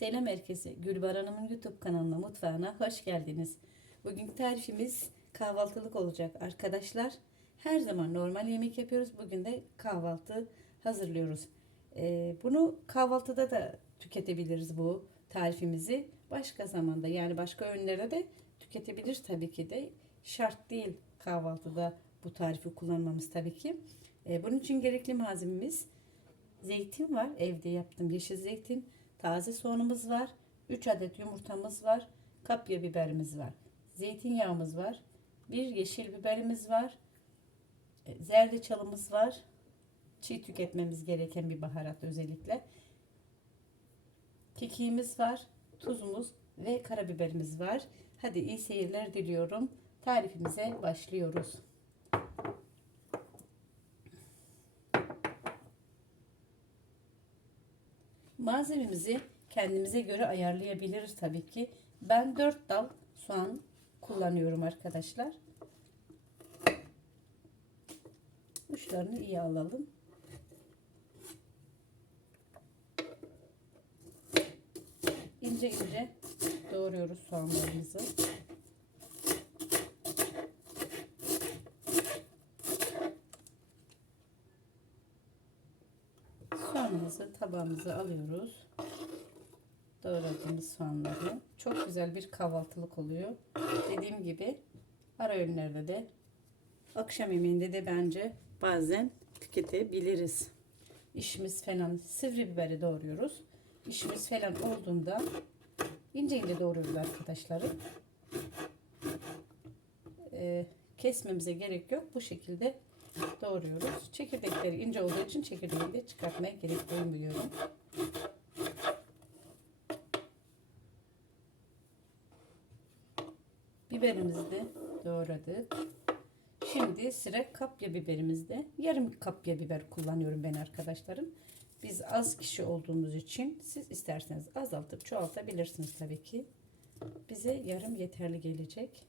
Selam herkese. Gülbar Hanım'ın YouTube kanalına, mutfağına hoş geldiniz. Bugünkü tarifimiz kahvaltılık olacak arkadaşlar. Her zaman normal yemek yapıyoruz. Bugün de kahvaltı hazırlıyoruz. Ee, bunu kahvaltıda da tüketebiliriz bu tarifimizi. Başka zamanda yani başka öğünlerde de tüketebiliriz tabii ki de. Şart değil kahvaltıda bu tarifi kullanmamız tabii ki. Ee, bunun için gerekli malzememiz zeytin var. Evde yaptım yeşil zeytin. Taze soğanımız var. 3 adet yumurtamız var. Kapya biberimiz var. Zeytinyağımız var. Bir yeşil biberimiz var. e, Zerdeçalımız var. Çiğ tüketmemiz gereken bir baharat özellikle. Kekiğimiz var. Tuzumuz ve karabiberimiz var. Hadi iyi seyirler diliyorum. Tarifimize başlıyoruz. Malzememizi kendimize göre ayarlayabiliriz tabii ki. Ben 4 dal soğan kullanıyorum arkadaşlar. Uçlarını iyi alalım. İnce ince doğruyoruz soğanlarımızı. Soğanımızı tabağımıza alıyoruz. Doğradığımız soğanları. Çok güzel bir kahvaltılık oluyor. Dediğim gibi ara öğünlerde de akşam yemeğinde de bence bazen tüketebiliriz. İşimiz falan sivri biberi doğruyoruz. İşimiz falan olduğunda ince ince doğruyoruz arkadaşları. Ee, kesmemize gerek yok. Bu şekilde doğruyoruz. Çekirdekleri ince olduğu için çekirdeği de çıkartmaya gerek duymuyorum. Biberimizi de doğradık. Şimdi sıra kapya biberimizde. Yarım kapya biber kullanıyorum ben arkadaşlarım. Biz az kişi olduğumuz için siz isterseniz azaltıp çoğaltabilirsiniz tabii ki. Bize yarım yeterli gelecek.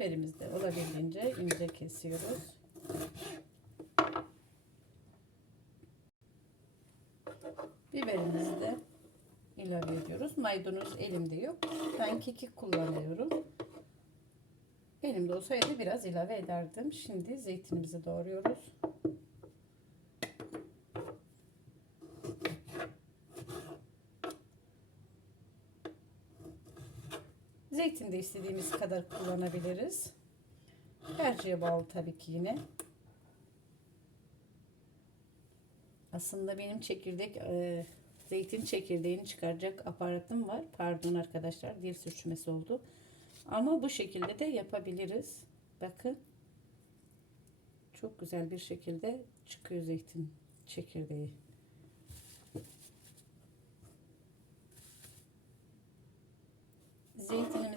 Biberimizi de olabildiğince ince kesiyoruz. Biberimizi de ilave ediyoruz. Maydanoz elimde yok. Ben kekik kullanıyorum. Elimde olsaydı biraz ilave ederdim. Şimdi zeytinimizi doğruyoruz. Zeytin de istediğimiz kadar kullanabiliriz. Tercihe bağlı tabii ki yine. Aslında benim çekirdek e, zeytin çekirdeğini çıkaracak aparatım var. Pardon arkadaşlar dil sürçmesi oldu. Ama bu şekilde de yapabiliriz. Bakın. Çok güzel bir şekilde çıkıyor zeytin çekirdeği.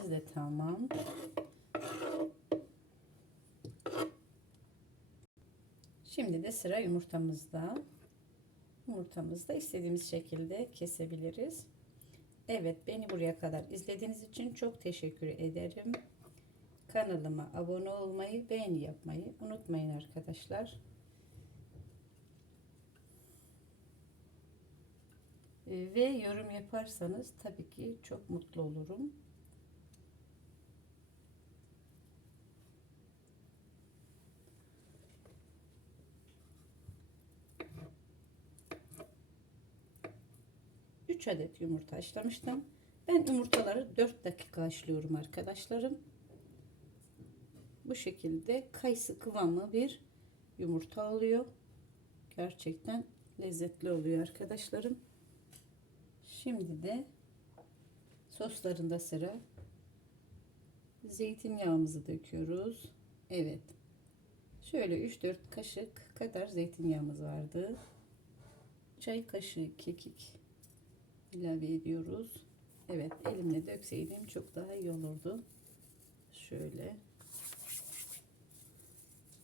Zeytinimiz de tamam. Şimdi de sıra yumurtamızda. Yumurtamızı da istediğimiz şekilde kesebiliriz. Evet beni buraya kadar izlediğiniz için çok teşekkür ederim. Kanalıma abone olmayı, beğeni yapmayı unutmayın arkadaşlar. Ee, Ve yorum yaparsanız tabii ki çok mutlu olurum. Üç adet yumurta haşlamıştım. Ben yumurtaları 4 dakika haşlıyorum arkadaşlarım. Bu şekilde kayısı kıvamı bir yumurta oluyor. Gerçekten lezzetli oluyor arkadaşlarım. Şimdi de soslarında sıra zeytinyağımızı döküyoruz. Evet. Şöyle 3-4 kaşık kadar zeytinyağımız vardı. Çay kaşığı kekik ilave ediyoruz. Evet elimle dökseydim çok daha iyi olurdu. Şöyle.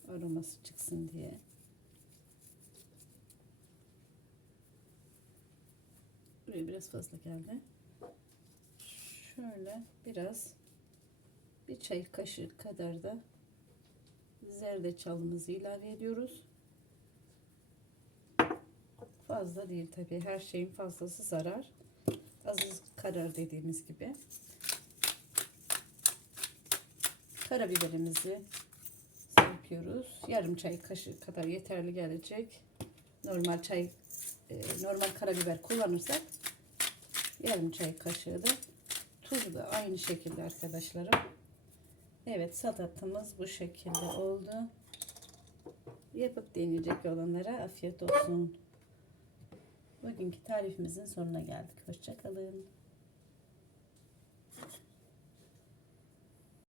aroması çıksın diye. Buraya biraz fazla geldi. Şöyle biraz bir çay kaşığı kadar da zerdeçalımızı ilave ediyoruz. Fazla değil tabii. Her şeyin fazlası zarar. Azı karar dediğimiz gibi. Karabiberimizi serpiyoruz. Yarım çay kaşığı kadar yeterli gelecek. Normal çay e, normal karabiber kullanırsak yarım çay kaşığı da tuz da aynı şekilde arkadaşlarım. Evet salatamız bu şekilde oldu. Yapıp deneyecek olanlara afiyet olsun. Bugünkü tarifimizin sonuna geldik. Hoşçakalın.